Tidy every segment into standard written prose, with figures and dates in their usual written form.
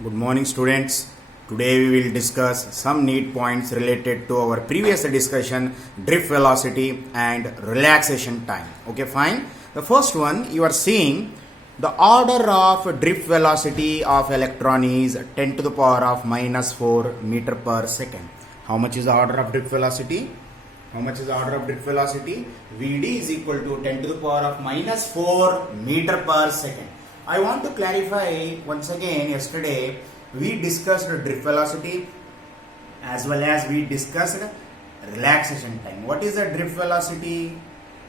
Good morning, students. Today we will discuss some neat points related to our previous discussion, drift velocity and relaxation time. Okay, fine. The first one, you are seeing the order of drift velocity of electron is 10 to the power of minus 4 meter per second. How much is the order of drift velocity? How much is the order of drift velocity? Vd is equal to 10 to the power of minus 4 meter per second. I want to clarify once again. Yesterday we discussed drift velocity as well as we discussed relaxation time. What is the drift velocity?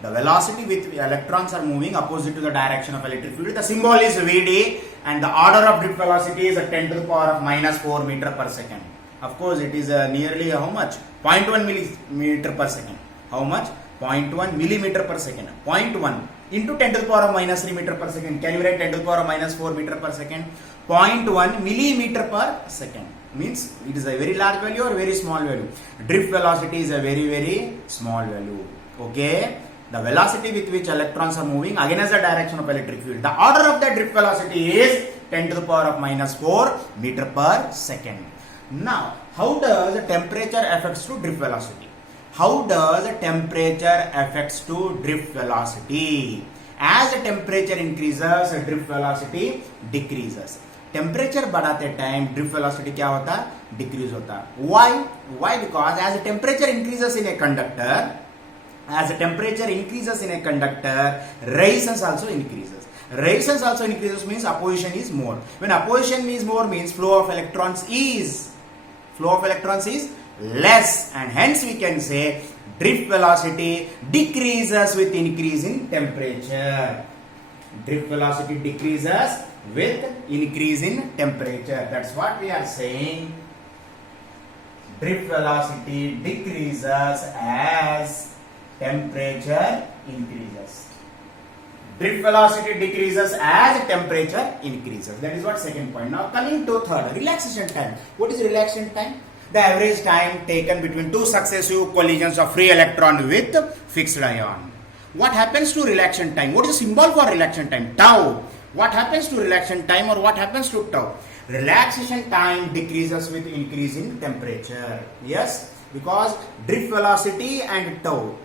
The velocity with electrons are moving opposite to the direction of electric field. The symbol is Vd and the order of drift velocity is 10 to the power of minus 4 meter per second. Of course, it is nearly how much? 0.1 millimeter per second. How much? 0.1 millimeter per second. 0.1 into 10 to the power of minus 3 meter per second. Can you write 10 to the power of minus 4 meter per second? 0.1 millimeter per second. Means it is a very large value or very small value. Drift velocity is a very small value. Okay. The velocity with which electrons are moving against the direction of electric field. The order of the drift velocity is 10 to the power of minus 4 meter per second. Now, how does the temperature affects to drift velocity? How does the temperature affects to drift velocity? As the temperature increases, drift velocity decreases. Temperature बढ़ाते time drift velocity क्या होता? Decrease होता. Why? Why? Because as the temperature increases in a conductor, resistance also increases. Resistance also increases means opposition is more. When opposition is more means flow of electrons is less, and hence we can say drift velocity decreases with increase in temperature. Drift velocity decreases with increase in temperature. That's what we are saying. Drift velocity decreases as temperature increases. Drift velocity decreases as temperature increases. That is what second point. Now coming to third, relaxation time. What is relaxation time? The average time taken between two successive collisions of free electron with fixed ion. What happens to relaxation time? What is the symbol for relaxation time? Tau. What happens to relaxation time or what happens to tau? Relaxation time decreases with increase in temperature. Yes, because drift velocity and tau.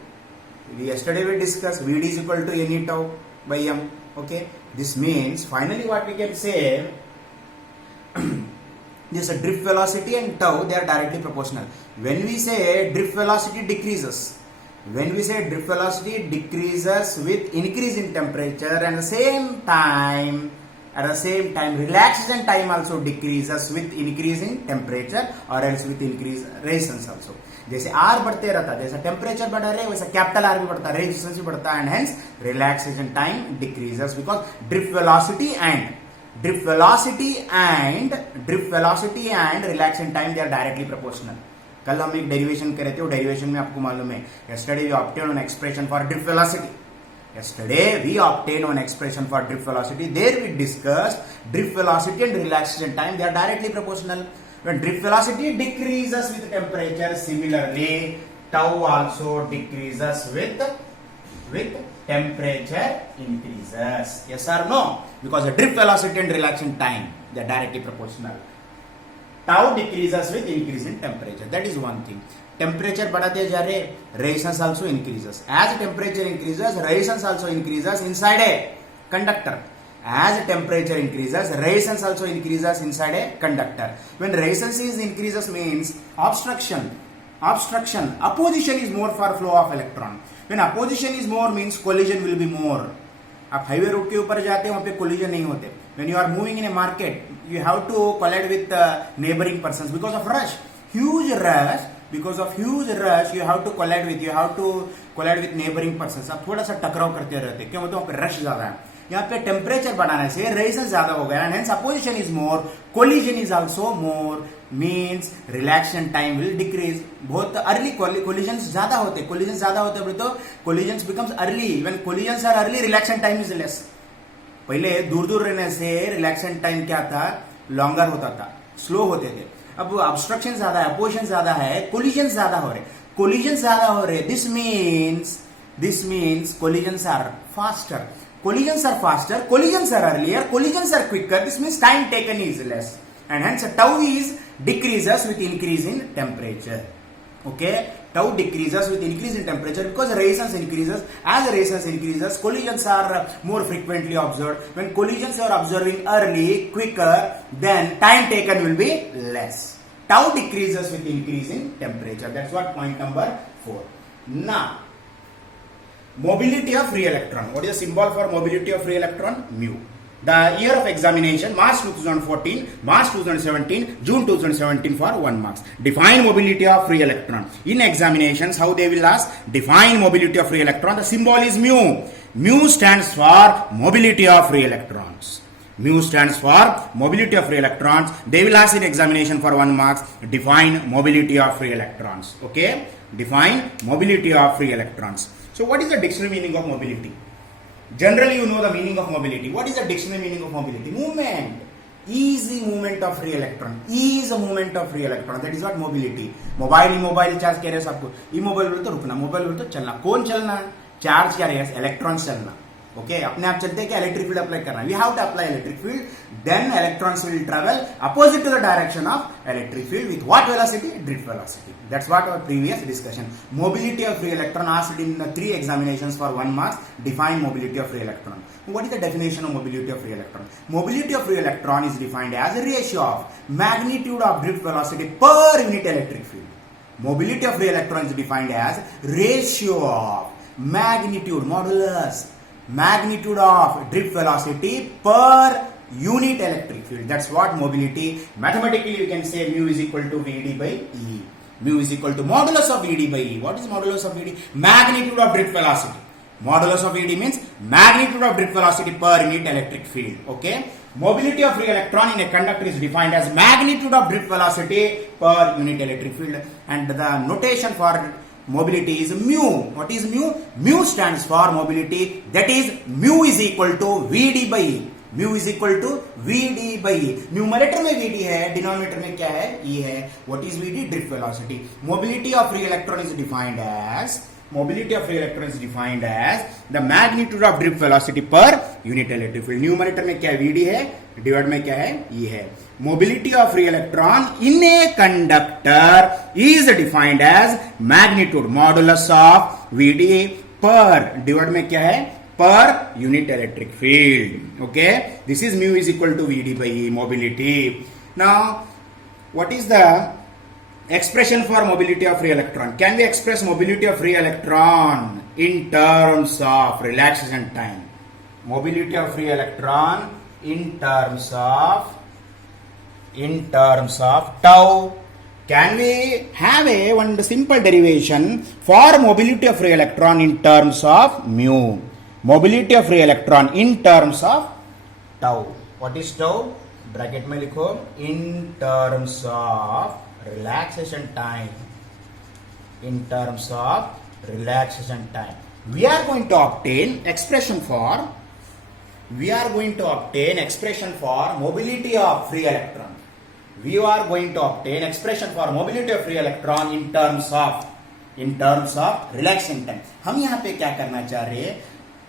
Yesterday we discussed Vd is equal to any tau by m. Okay, this means finally what we can say, this drift velocity and tau, they are directly proportional. When we say drift velocity decreases with increase in temperature, and at the same time relaxation time also decreases with increase in temperature or else with increase resistance also. जैसे R बढ़ते रहता है, जैसा temperature बढ़ा रहे वैसा capital R भी बढ़ता है, रेजिस्टेंस भी बढ़ता है, and hence relaxation time decreases because drift velocity and relaxation time they are directly proportional. कल हम एक डेरिवेशन करे थे, वो डेरिवेशन में आपको मालूम है, yesterday we obtained an expression for drift velocity. There we discussed drift velocity and relaxation time, they are directly proportional. When drift velocity decreases with temperature, similarly tau also decreases with temperature increases. Yes or no? Because the drift velocity and relaxation time, they are directly proportional. Tau decreases with increase in temperature. That is one thing. Temperature बढ़ाते जा रहे, resistance also increases. As temperature increases, resistance also increases inside a conductor. As temperature increases, resistance also increases inside a conductor. When resistance increases means opposition is more for flow of electron. When opposition is more means collision will be more. आप highway road के ऊपर जाते हैं, वहां पे collision नहीं होते. When you are moving in a market, you have to collide with neighboring persons because of huge rush, you have to collide with neighboring persons. आप थोड़ा सा टकराव करते रहते हैं, क्यों? मतलब वहां पे रश ज्यादा है. यहाँ पे टेम्परेचर बढ़ाने से रेजिस्टेंस ज्यादा हो गया, hence opposition is more, collision is also more, means relaxation time will decrease. बहुत early collisions ज्यादा होते बोले तो collisions becomes early. When collisions are early, relaxation time is less. पहले दूर रहने से relaxation time क्या था? लॉन्गर होता था, स्लो होते थे. अब ऑब्स्ट्रक्शन ज्यादा है, अपोजिशन ज्यादा है, collisions ज्यादा हो रहे. This means collisions are faster, collisions are earlier, collisions are quicker. This means time taken is less. and hence tau is decreases with increase in temperature. Okay, tau decreases with increase in temperature because resistance increases. As the resistance increases, collisions are more frequently observed. When collisions are observing early, quicker, then time taken will be less. Tau decreases with increase in temperature. That's what point number 4. Now, mobility of free electron. What is the symbol for mobility of free electron? Mu. The year of examination, March 2014, March 2017, June 2017 for 1 marks. Define mobility of free electron. In examinations, how they will ask? Define mobility of free electron. The symbol is mu. Mu stands for mobility of free electrons. Mu stands for mobility of free electrons. They will ask in examination for 1 marks. Define mobility of free electrons. Okay? Define mobility of free electrons. So what is the dictionary meaning of mobility? Generally, you know the meaning of mobility. What is the dictionary meaning of mobility? Movement. Easy movement of free electron. Ease movement of free electron. That is what mobility. Mobile, immobile charge कह रहे हैं सबको. Immobile बोले तो रुकना, mobile बोले तो चलना. कौन चलना? चार्ज क्या रहेगा? इलेक्ट्रॉन चलना. Okay, अपने आप चलते हैं क्या? इलेक्ट्रिक फील्ड अप्लाई करना. We have to apply electric field. Then electrons will travel opposite to the direction of electric field with what velocity? Drift velocity. That's what our previous discussion. Mobility of free electron asked in 3 examinations for 1 marks. Define mobility of free electron. What is the definition of mobility of free electron? Mobility of free electron is defined as a ratio of magnitude of drift velocity per unit electric field. Mobility of free electron is defined as ratio of magnitude, modulus, magnitude of drift velocity per unit electric field. That's what mobility. Mathematically, we can say mu is equal to Vd by E. Mu is equal to modulus of Vd by E. What is modulus of Vd? Magnitude of drift velocity. Modulus of Vd means magnitude of drift velocity per unit electric field. Okay. Mobility of free electron in a conductor is defined as magnitude of drift velocity per unit electric field, and the notation for mobility is mu. What is mu? Mu stands for mobility. That is, mu is equal to Vd by E. Mu is equal to Vd by E. Numerator में Vd है, denominator में क्या है? E है. What is Vd? Drift velocity. Mobility of free electron is defined as the magnitude of drift velocity per unit electric field. Numerator में क्या है? Vd है. Divided में क्या है? E है. Mobility of free electron in a conductor is defined as magnitude modulus of Vd per divided में क्या है? Per unit electric field. Okay, this is mu is equal to Vd by E, mobility. Now, what is the expression for mobility of free electron? Can we express mobility of free electron in terms of relaxation time? Mobility of free electron in terms of tau. Can we have one simple derivation for mobility of free electron in terms of mu? Mobility of free electron in terms of tau. What is tau? Bracket में लिखो. In terms of relaxation time. In terms of relaxation time. We are going to obtain expression for mobility of free electron. We are going to obtain expression for mobility of free electron in terms of relaxation time. हम यहाँ पे क्या करना चाह रहे हैं?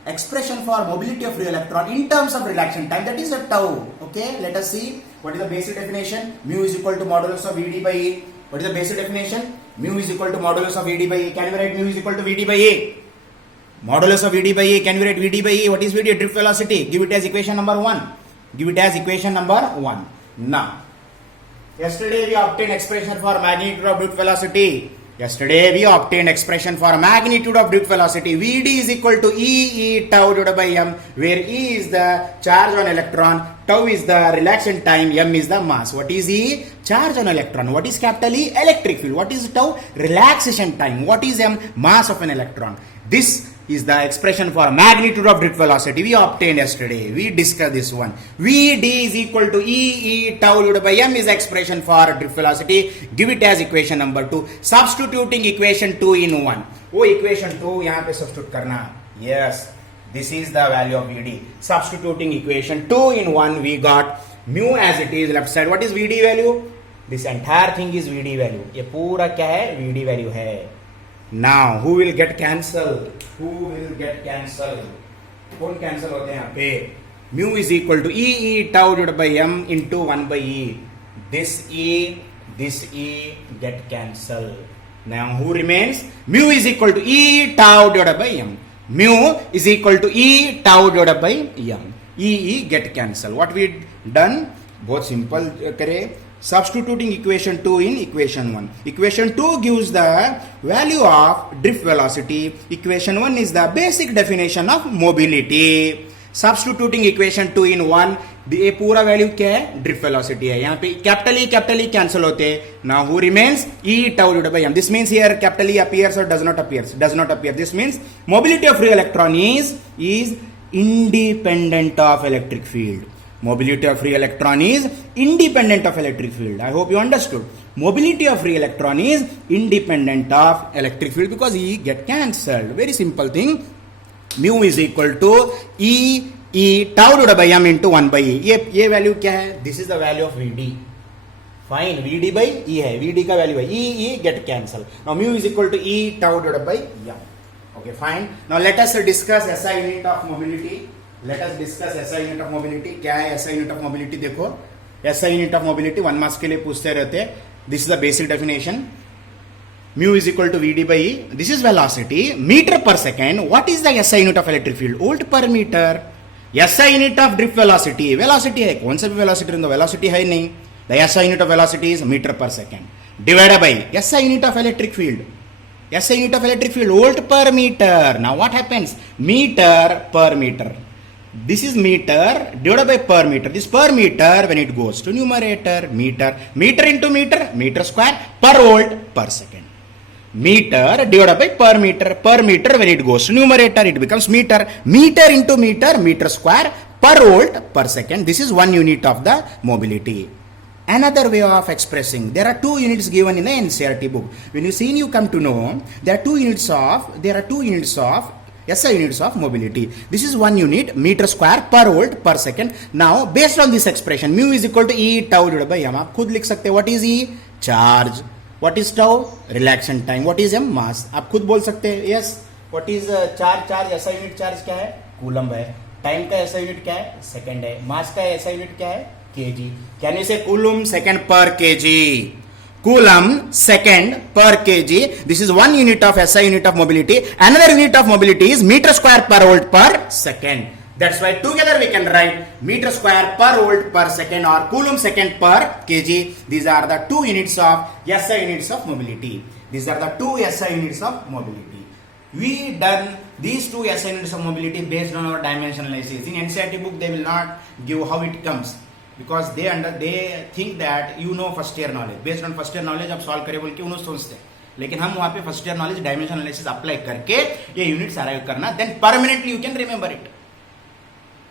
Expression for mobility of free electron in terms of relaxation time, that is a tau. Okay, let us see what is the basic definition. Mu is equal to modulus of Vd by E. What is the basic definition? Mu is equal to modulus of Vd by E. Can we write mu is equal to Vd by E? Modulus of Vd by E. Can we write Vd by E? What is Vd? Drift velocity. Give it as equation number 1. Now, yesterday we obtained expression for magnitude of drift velocity. Vd is equal to E tau divided by m, where E is the charge on electron, tau is the relaxation time, m is the mass. What is E? Charge on electron. What is capital E? Electric field. What is tau? Relaxation time. What is m? Mass of an electron. This is the expression for magnitude of drift velocity we obtained yesterday. We discussed this one. Vd is equal to E tau divided by m is the expression for drift velocity. Give it as equation number 2. Substituting equation 2 in 1. वो equation 2 यहाँ पे substitute करना. Yes, this is the value of Vd. Substituting equation 2 in 1, we got mu as it is left side. What is Vd value? This entire thing is Vd value. ये पूरा क्या है? Vd value है. Now, who will get cancelled? कौन cancel होते हैं यहाँ पे? Mu is equal to E tau divided by m into 1 by E. this E get cancel. Now who remains? Mu is equal to E tau divided by M. Mu is equal to E tau divided by M. E get cancel. What we done? बहुत simple करे. Substituting equation 2 in equation 1. Equation 2 gives the value of drift velocity. Equation 1 is the basic definition of mobility. Substituting equation 2 in 1, ये पूरा value क्या है? Drift velocity है. यहाँ पे capital E cancel होते हैं. Now who remains? E tau divided by M. This means here capital E appears और does not appear. This means mobility of free electron is independent of electric field. Mobility of free electron is independent of electric field. I hope you understood. Mobility of free electron is independent of electric field because E get cancelled. Very simple thing. Mu is equal to E tau divided by M into 1 by E. ये value क्या है? This is the value of VD. Fine. VD by E है. VD का value है. E get cancelled. Now mu is equal to E tau divided by M. Okay, fine. Now let us discuss SI unit of mobility. Let us discuss SI unit of mobility. क्या है SI unit of mobility? देखो, SI unit of mobility 1 marks के लिए पूछते रहते. This is the basic definition. Mu is equal to Vd by E. This is velocity. Meter per second. What is the SI unit of electric field? Volt per meter. SI unit of drift velocity. Velocity है. कौन सा भी velocity रहता? Velocity है नहीं. The SI unit of velocity is meter per second. Divided by SI unit of electric field. SI unit of electric field, volt per meter. Now what happens? Meter per meter. This is meter divided by per meter. This per meter when it goes to numerator, meter into meter square per volt per second. Meter divided by per meter when it goes to numerator, it becomes meter into meter square per volt per second. This is 1 unit of the mobility. Another way of expressing, there are 2 units given in the NCERT book. When you see, you come to know there are 2 units of SI units of mobility. This is 1 unit, meter square per volt per second. Now, based on this expression, mu is equal to E tau divided by M. आप खुद लिख सकते हैं. What is E? Charge. What is tau? Relaxation time. What is M? Mass. आप खुद बोल सकते हैं. Yes. What is charge? SI unit charge क्या है? कूलम है. टाइम का SI unit क्या है? सेकंड है. मास का SI unit क्या है? kg. Can you say coulomb second per kg? Coulomb second per kg. This is 1 unit of SI unit of mobility. Another unit of mobility is meter square per volt per second. That's why together we can write meter square per volt per second or coulomb second per kg. These are the 2 units of SI units of mobility. These are the 2 SI units of mobility. We done these 2 SI units of mobility based on our dimension analysis. In NCERT book they will not give how it comes. Because they think that you know first year knowledge. Based on first year knowledge आप solve करे बोल के उन्होंने सोचते हैं. लेकिन हम वहाँ पे first year knowledge dimension analysis apply करके ये units arrive करना, then permanently you can remember it.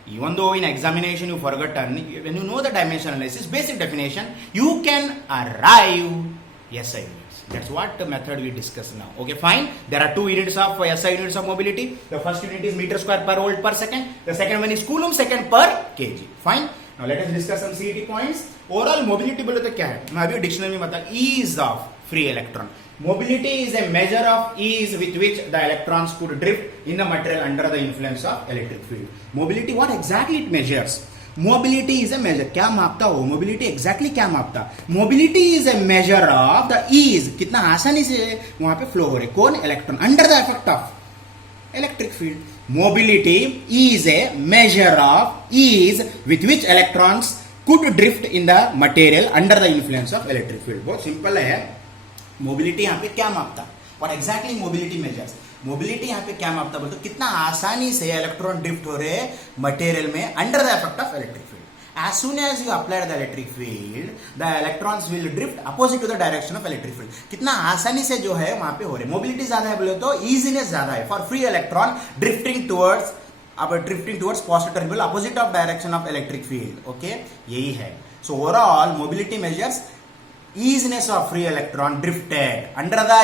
Even though in examination you forgotten, when you know the dimension analysis basic definition, you can arrive SI units. That's what the method we discuss now. Okay, fine. There are 2 units of SI units of mobility. The first unit is meter square per volt per second. The second one is coulomb second per kg. Fine. Now let us discuss some CET points. Overall mobility बोले तो क्या है? मैं अभी dictionary में बता. Ease of free electron. Mobility is a measure of ease with which the electrons could drift in the material under the influence of electric field. Mobility, what exactly it measures? Mobility is a measure. क्या मापता हो? Mobility exactly क्या मापता? Mobility is a measure of the ease. कितना आसानी से वहाँ पे flow हो रहे. कौन? Electron under the effect of electric field. Mobility is a measure of ease with which electrons could drift in the material under the influence of electric field. बहुत simple है. Mobility यहाँ पे क्या मापता? What exactly mobility measures? Mobility यहाँ पे क्या मापता बोलते? कितना आसानी से इलेक्ट्रॉन ड्रिफ्ट हो रहे मटेरियल में under the effect of electric field. As soon as you apply the electric field, the electrons will drift opposite to the direction of electric field. कितना आसानी से जो है वहां पे हो रहे. मोबिलिटी ज्यादा है बोले तो इजीनेस ज्यादा है. For free electron drifting towards positive terminal opposite of direction of electric field. Okay, यही है. So overall mobility measures easiness of free electron drifted under the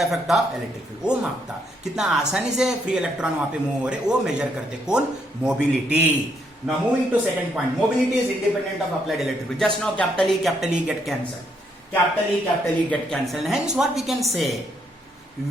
effect of electric field. वो मापता कितना आसानी से फ्री इलेक्ट्रॉन वहां पे move हो रहे, वो मेजर करते. कौन? Mobility. Now moving to second point, mobility is independent of applied electric field. Just now capital E get cancelled. Capital E get cancelled. Hence what we can say?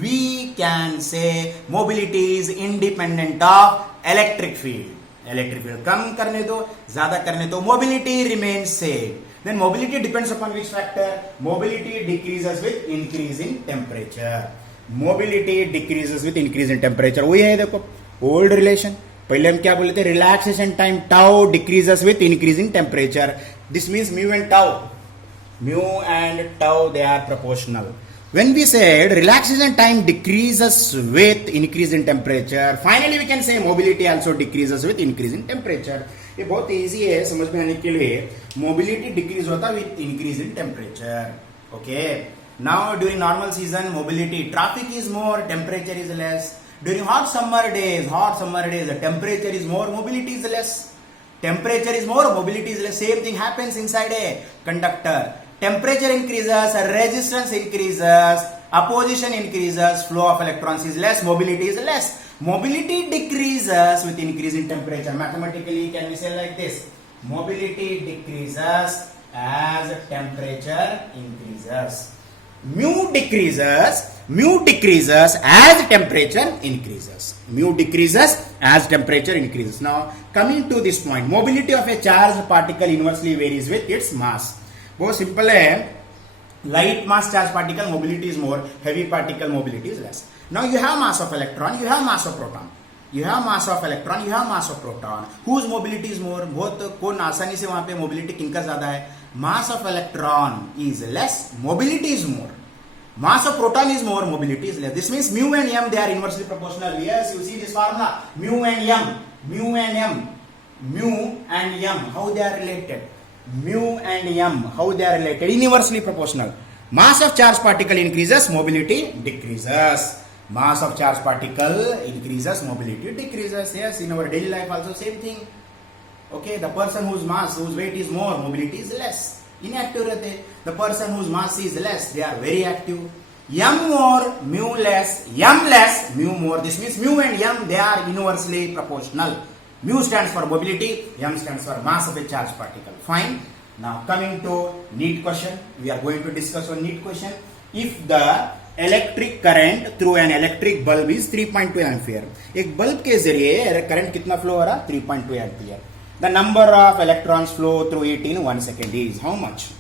We can say mobility is independent of electric field. Electric field कम करने दो, ज्यादा करने दो, mobility remains same. Then mobility depends upon which factor? Mobility decreases with increase in temperature. Mobility decreases with increase in temperature. वही है देखो old relation. पहले हम क्या बोले थे? Relaxation time tau decreases with increasing temperature. This means mu and tau. Mu and tau, they are proportional. When we said relaxation time decreases with increase in temperature, finally we can say mobility also decreases with increase in temperature. ये बहुत easy है समझ में आने के लिए. Mobility decrease होता with increase in temperature. Okay. Now during normal season, mobility, traffic is more, temperature is less. During hot summer days, the temperature is more, mobility is less. Temperature is more, mobility is less. Same thing happens inside a conductor. Temperature increases, resistance increases, opposition increases, flow of electrons is less, mobility is less. Mobility decreases with increase in temperature. Mathematically, can we say like this? Mobility decreases as temperature increases. Mu decreases as temperature increases. Mu decreases as temperature increases. Now, coming to this point, mobility of a charged particle inversely varies with its mass. बहुत simple है. Light mass charged particle mobility is more, heavy particle mobility is less. Now you have mass of electron, you have mass of proton. You have mass of electron, you have mass of proton. Whose mobility is more? बहुत कौन आसानी से वहां पे mobility किनका ज्यादा है? Mass of electron is less, mobility is more. Mass of proton is more, mobility is less. This means mu and m, they are inversely proportional. Yes, you see this formula, mu and m, how they are related? Mu and m, how they are related? Inversely proportional. Mass of charged particle increases, mobility decreases. Mass of charged particle increases, mobility decreases. Yes, in our daily life also same thing. Okay, the person whose mass, whose weight is more, mobility is less. Inactive रहते. The person whose mass is less, they are very active. M more, mu less, m less, mu more. This means mu and m, they are inversely proportional. Mu stands for mobility, m stands for mass of a charged particle. Fine. Now coming to neat question, we are going to discuss one neat question. If the electric current through an electric bulb is 3.2 ampere, एक bulb के जरिए current कितना flow हो रहा? 3.2 ampere. The number of electrons flow through it in 1 second is how much?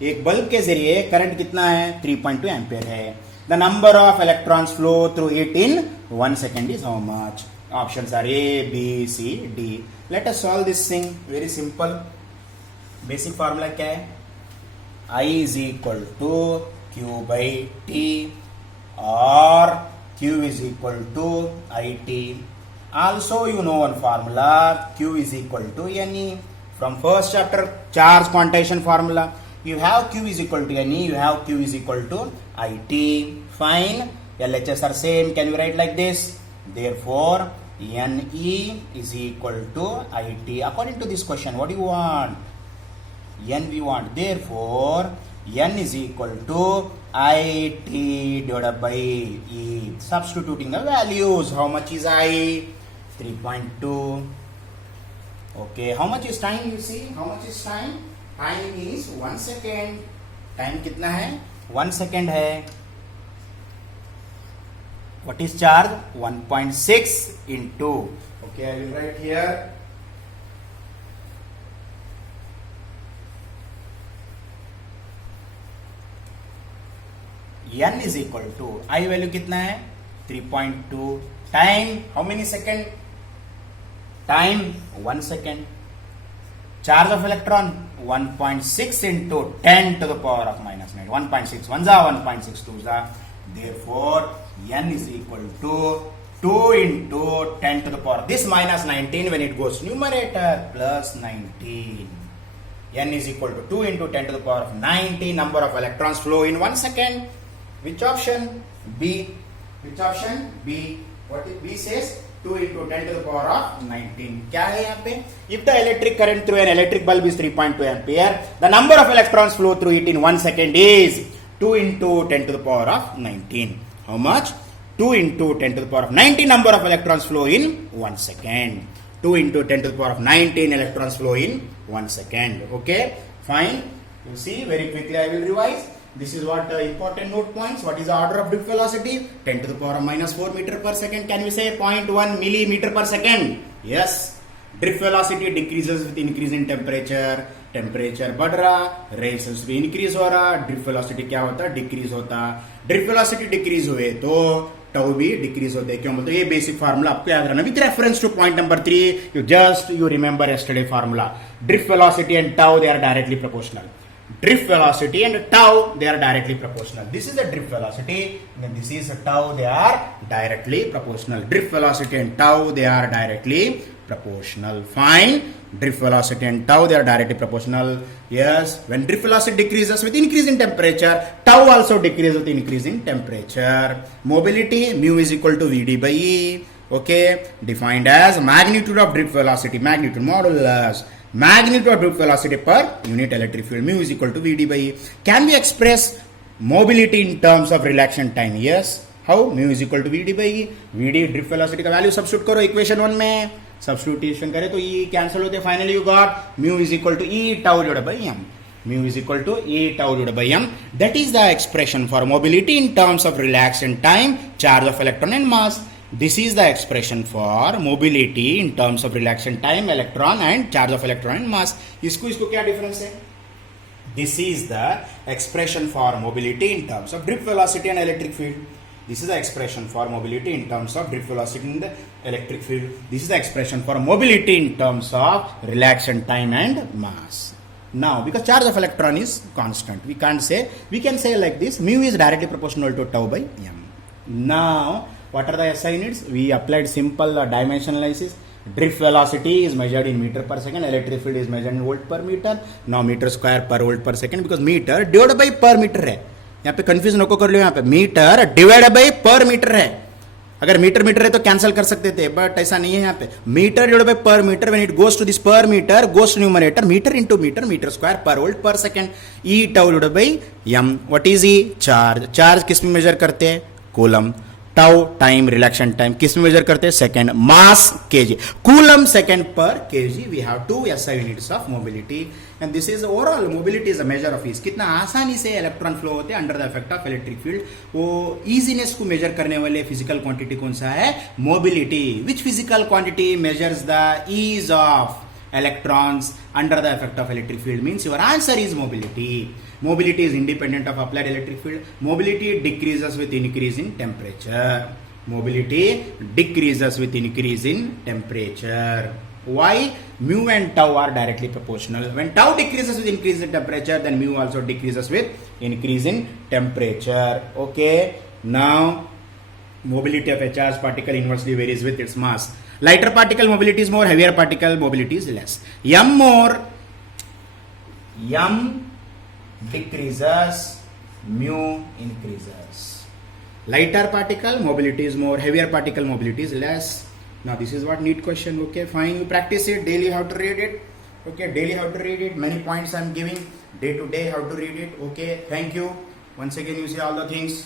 एक bulb के जरिए current कितना है? 3.2 एम्पियर है. The number of electrons flow through it in 1 second is how much? Options are A, B, C, D. Let us solve this thing. Very simple. Basic formula क्या है? I is equal to Q by T or Q is equal to IT. Also you know one formula, Q is equal to NE. From first chapter charge quantization formula, you have Q is equal to NE, you have Q is equal to IT. Fine. LHS are same. Can we write like this? Therefore, NE is equal to IT. According to this question, what do you want? N we want. Therefore, N is equal to IT divided by E. Substituting the values. How much is I? 3.2. Okay. How much is time? You see? How much is time? Time is 1 second. Time कितना है? 1 second है. What is charge? 1.6 into. Okay, I will write here. N is equal to I value कितना है? 3.2. Time how many second? Time 1 second. Charge of electron 1.6 into 10 to the power of minus 9. 1.6 1 za 1.6 2 za. Therefore, N is equal to 2 into 10 to the power. This minus 19 when it goes numerator plus 19. N is equal to 2 into 10 to the power of 90. Number of electrons flow in 1 second. Which option? B. Which option? B. What is B says? 2 into 10 to the power of 19. क्या है यहाँ पे? If the electric current through an electric bulb is 3.2 ampere, the number of electrons flow through it in 1 second is 2 into 10 to the power of 19. How much? 2 into 10 to the power of 19 number of electrons flow in 1 second. 2 into 10 to the power of 19 electrons flow in 1 second. Okay? Fine. You see, very quickly I will revise. This is what important note points. What is the order of drift velocity? 10 to the power of minus 4 meter per second. Can we say 0.1 millimeter per second? Yes. Drift velocity decreases with increase in temperature. Temperature बढ़ रहा, resistance भी increase हो रहा, drift velocity क्या होता, decrease होता। Drift velocity decrease हुए तो टाउ भी डिक्रीज होते हैं। क्यों बोलते, ये बेसिक फार्मूला आपको याद रहना। With reference two point number 3, you remember yesterday formula. Drift velocity and tau, they are directly proportional. Drift velocity and tau, they are directly proportional. This is the drift velocity and this is a tau, they are directly proportional. Drift velocity and tau, they are directly proportional. Fine. Drift velocity and tau, they are directly proportional. Yes, when drift velocity decreases with increase in temperature, tau also decreases with increase in temperature. Mobility, mu is equal to Vd by E. Okay, defined as magnitude of drift velocity, magnitude modulus, magnitude of drift velocity per unit electric field, mu is equal to Vd by E. Can we express mobility in terms of relaxation time? Yes. How? Mu is equal to Vd by E. Vd drift velocity का value substitute करो equation 1 में, substitution करे तो E cancel होते, finally you got mu is equal to E tau divided by m. Mu is equal to E tau divided by m. That is the expression for mobility in terms of relaxation time, charge of electron and mass. This is the expression for mobility in terms of relaxation time, electron and charge of electron and mass. इसको क्या difference है? This is the expression for mobility in terms of drift velocity and electric field. This is the expression for mobility in terms of drift velocity in the electric field. This is the expression for mobility in terms of relaxation time and mass. Now, because charge of electron is constant, we can say like this, mu is directly proportional to tau by m. Now, what are the SI units? We applied simple dimension analysis. Drift velocity is measured in meter per second, electric field is measured in volt per meter. Now, meter square per volt per second, because meter divided by per meter है. यहाँ पे confuse नको कर लो, यहाँ पे metre divide by per metre है। अगर metre metre है तो कैंसिल कर सकते थे, बट ऐसा नहीं है। यहाँ पे metre divide by per metre, when it goes to this per metre goes to numerator, metre into metre, metre square per volt per second. E tau divide by M. What is E? Charge. Charge किस में measure करते हैं? Coulomb. Tau time, relaxation time किस में measure करते हैं? Second. Mass KG, coulomb second per KG. We have 2 SI units of mobility and this is overall mobility is a measure of ease. कितना आसानी से इलेक्ट्रॉन फ्लो होते हैं under the effect of electric field. वो easiness को measure करने वाले physical quantity कौन सा है? Mobility. Which physical quantity measures the ease of electrons under the effect of electric field? Means your answer is mobility. Mobility is independent of applied electric field. Mobility decreases with increase in temperature. Mobility decreases with increase in temperature. Why? Mu and tau are directly proportional. When tau decreases with increase in temperature, then mu also decreases with increase in temperature. Okay. Now, mobility of a charged particle inversely varies with its mass. Lighter particle mobility is more, heavier particle mobility is less. M more, M decreases, mu increases. Lighter particle mobility is more, heavier particle mobility is less. Now this is what neat question. Okay, fine. You practice it daily. How to read it? Okay, daily how to read it. Many points I am giving. Day to day how to read it. Okay, thank you. Once again you see all the things.